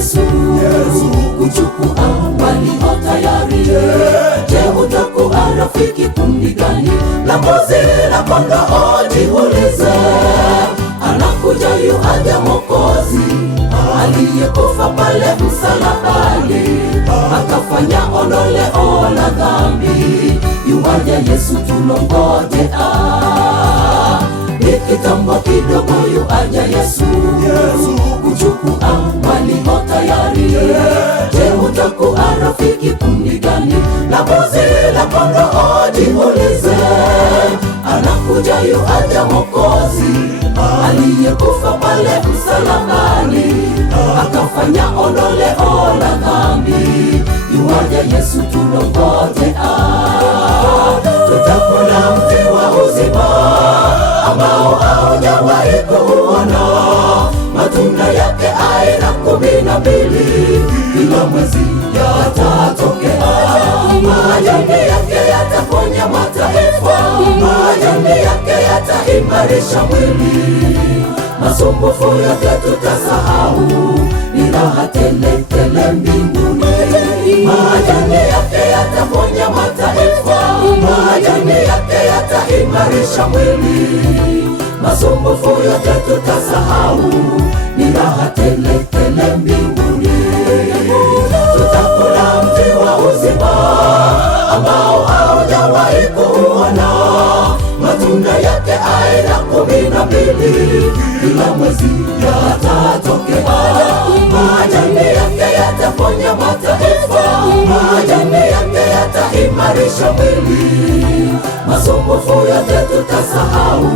Yesu kuchukua walio tayari. Je, utakuwa rafiki kundi gani? La mbuzi la kondoo, jiulize. Anakuja yuaja Mwokozi aliyekufa pale msalabani, akafanya ondoleo la dhambi. Yuaja Yesu tulongojea, ni kitambo kidogo. Yuaja Yesu kuchukua walio tayari. Je, utakuwa rafiki kundi gani? La mbuzi la kondoo, jiulize. Anakuja yuaja Mwokozi aliyekufa pale msalabani, akafanya ondoleo la dhambi. Yuaja Yesu tulongojea, tutakula mti wa uzima ambao haujawahi kuona. Matunda yake aina 12, kila mwezi yatatokea. Majani yake yataponya mataifa, majani yake yataimarisha mwili. Masumbufu yote tutasahau, ni raha tele tele mbinguni. Majani yake yataponya mataifa, majani yake yataimarisha mwili. Masumbufu yote tutasahau, ni raha tele tele mbinguni. Tutakula mti wa uzima ambao haujawahi kuona. Matunda yake aina 12, kila mwezi yatatokea. Majani yake yataponya mataifa, majani yake yataimarisha mwili. Masumbufu yote tutasahau,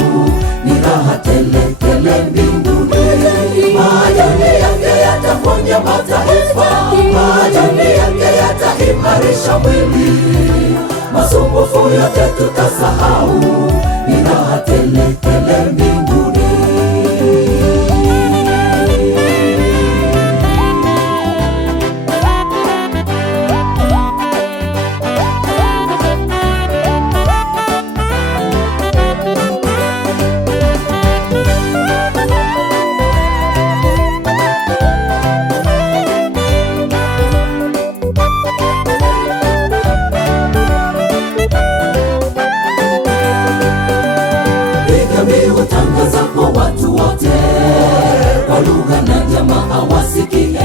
ni raha tele tele mbinguni. Majani yake yataponya mataifa, majani yake yataimarisha mwili. Masumbufu yote tutasahau, ni raha tele tele mbinguni. Tangaza kwa watu wote, kwa lugha na jamaa wasikie,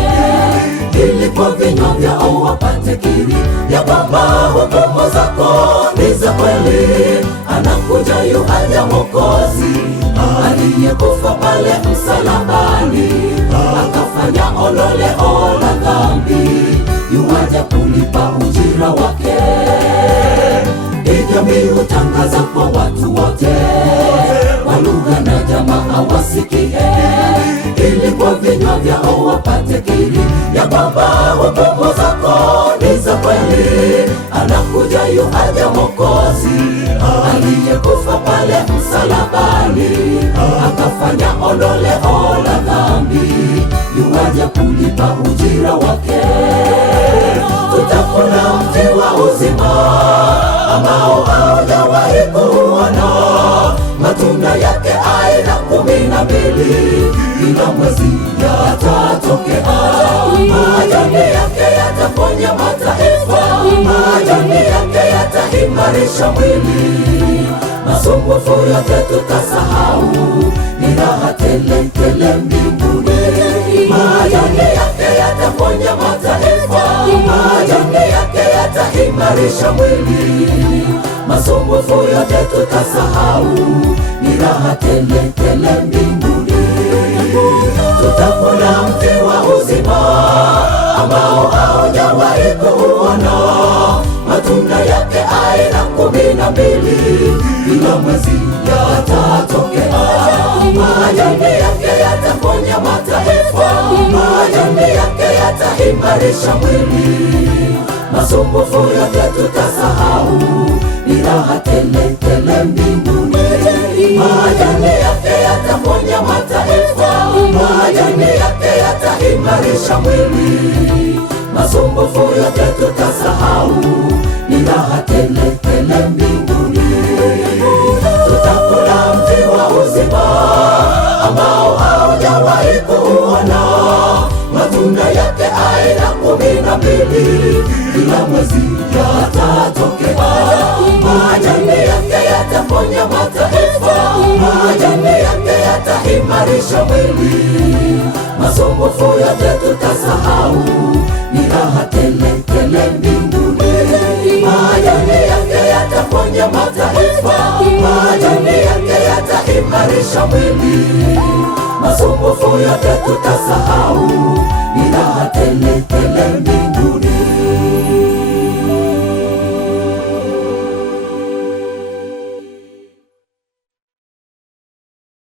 ili kwa vinywa vyao wapate kiri ya kwamba hukumu zako ni za kweli. Anakuja yuaja Mwokozi aliyekufa pale msalabani, akafanya ondoleo la dhambi. Yuaja kulipa ujira wake. Jamii hutangaza kwa watu wote, kwa lugha na jamaa wasikie, ili kwa vinywa vyao wapate kiri ya kwamba hukumu zako ni za kweli. Anakuja yuaja Mwokozi aliyekufa pale msalabani, akafanya ondoleo la dhambi. Yuaja kulipa ujira wake. Tutakula mti wa uzima ambao haujawahi kuona. Matunda yake aina 12, kila mwezi yatatokea. Majani yake yataponya mataifa, majani yake yataimarisha mwili. Masumbufu yote tutasahau, ni raha tele tele mbinguni. Majani yake yataponya mataifa, majani yake yataimarisha mwili. Masumbufu yote tutasahau, ni raha tele tele mbinguni. Tutakula mti wa uzima ambao haujawahi kuona. Matunda yake aina 12, kila mwezi yatatokea. Majani yake yataponya mataifa, majani yake yataimarisha mwili. Masumbufu yote tutasahau, ni raha tele tele mbinguni. Majani yake yataponya mataifa, majani yake yataimarisha mwili. Masumbufu yote tutasahau, ni raha tele tele mbinguni. Tutakula mti wa uzima ambao haujawahi kuona. Matunda yake mbili, kila mwezi yatatokea. Majani yake yataponya mataifa, majani yake yataimarisha mwili. Masumbufu yote tutasahau, ni raha tele tele mbinguni. Majani yake yataponya mataifa, majani yake yataimarisha mwili. Masumbufu yote tutasahau, ni raha tele tele mbinguni.